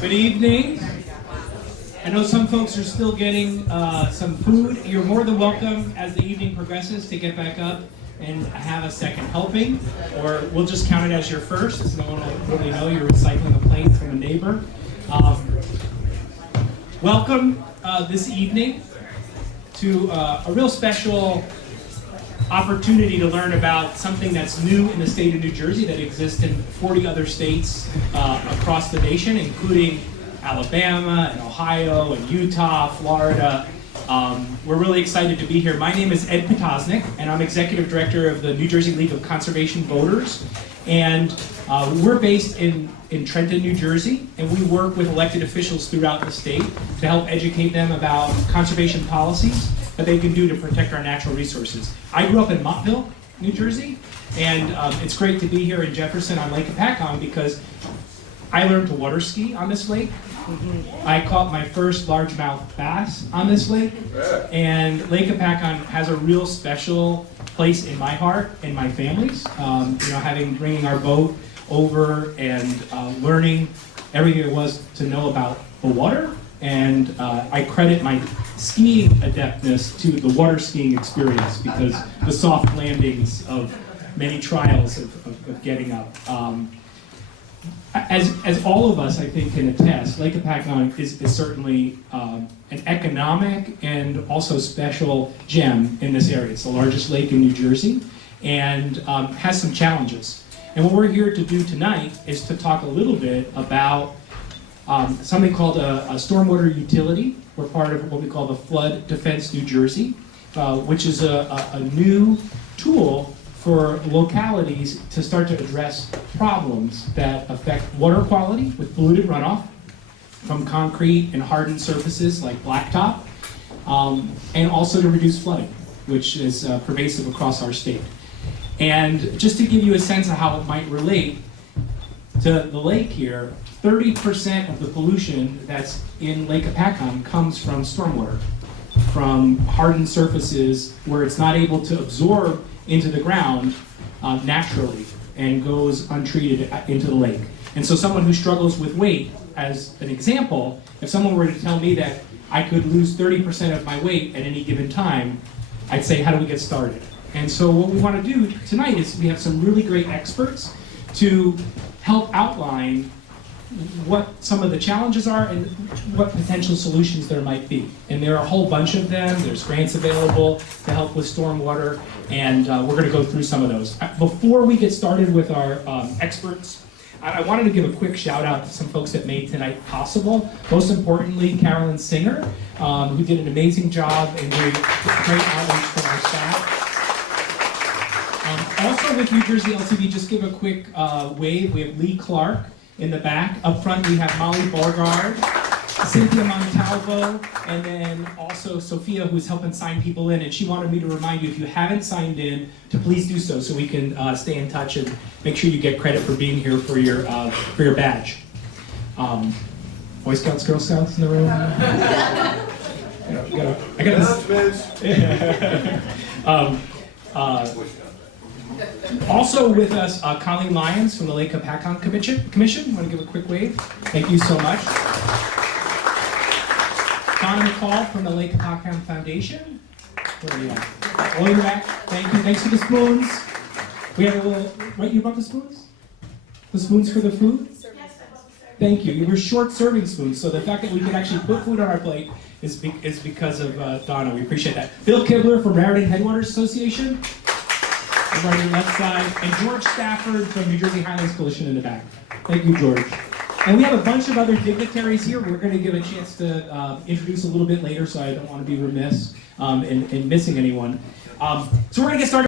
Good evening. I know some folks are still getting some food. You're more than welcome as the evening progresses to get back up and have a second helping, or we'll just count it as your first, so no one will really know you're recycling a plate from a neighbor. Welcome this evening to a real special opportunity to learn about something that's new in the state of New Jersey that exists in 40 other states across the nation, including Alabama and Ohio and Utah, Florida. We're really excited to be here. My name is Ed Potosnak, and I'm Executive Director of the New Jersey League of Conservation Voters. And we're based in Trenton, New Jersey, and we work with elected officials throughout the state to help educate them about conservation policies that they can do to protect our natural resources. I grew up in Montville, New Jersey, and it's great to be here in Jefferson on Lake Hopatcong because I learned to water ski on this lake. I caught my first largemouth bass on this lake, and Lake Hopatcong has a real special place in my heart and my family's. Bringing our boat over and learning everything there was to know about the water, and I credit my skiing adeptness to the water skiing experience because the soft landings of many trials of getting up. As all of us, I think, can attest, Lake Hopatcong is certainly an economic and also special gem in this area. It's the largest lake in New Jersey and has some challenges. And what we're here to do tonight is to talk a little bit about something called a stormwater utility. We're part of what we call the Flood Defense New Jersey, which is a new tool for localities to start to address problems that affect water quality with polluted runoff from concrete and hardened surfaces like blacktop, and also to reduce flooding, which is pervasive across our state. And just to give you a sense of how it might relate to the lake here, 30% of the pollution that's in Lake Hopatcong comes from stormwater, from hardened surfaces where it's not able to absorb into the ground naturally and goes untreated into the lake. And so someone who struggles with weight, as an example, if someone were to tell me that I could lose 30% of my weight at any given time, I'd say, how do we get started? And so what we want to do tonight is we have some really great experts to help outline what some of the challenges are and what potential solutions there might be. And there are a whole bunch of them. There's grants available to help with stormwater, and we're going to go through some of those. Before we get started with our experts, I wanted to give a quick shout out to some folks that made tonight possible. Most importantly, Carolyn Singer, who did an amazing job and great outreach from our staff. Also with New Jersey LTV, just give a quick wave. We have Lee Clark in the back. Up front we have Molly Borgard, Cynthia Montalvo, and then also Sophia, who's helping sign people in. And she wanted me to remind you, if you haven't signed in, to please do so we can stay in touch and make sure you get credit for being here for your badge. Boy Scouts, Girl Scouts in the room? Also with us, Colleen Lyons from the Lake Hopatcong Commission. Want to give a quick wave? Thank you so much. Donna McCall from the Lake Hopatcong Foundation. Where are you at? All in the back. Thank you. Thanks for the spoons. We have a little. Right, you brought the spoons? The spoons for the food? Thank you. You were short serving spoons, so the fact that we can actually put food on our plate is because of Donna. We appreciate that. Bill Kibler from Raritan Headwaters Association. Over on your left side, and George Stafford from New Jersey Highlands Coalition in the back. Thank you, George. And we have a bunch of other dignitaries here. We're going to give a chance to introduce a little bit later, so I don't want to be remiss in missing anyone. So we're going to get started.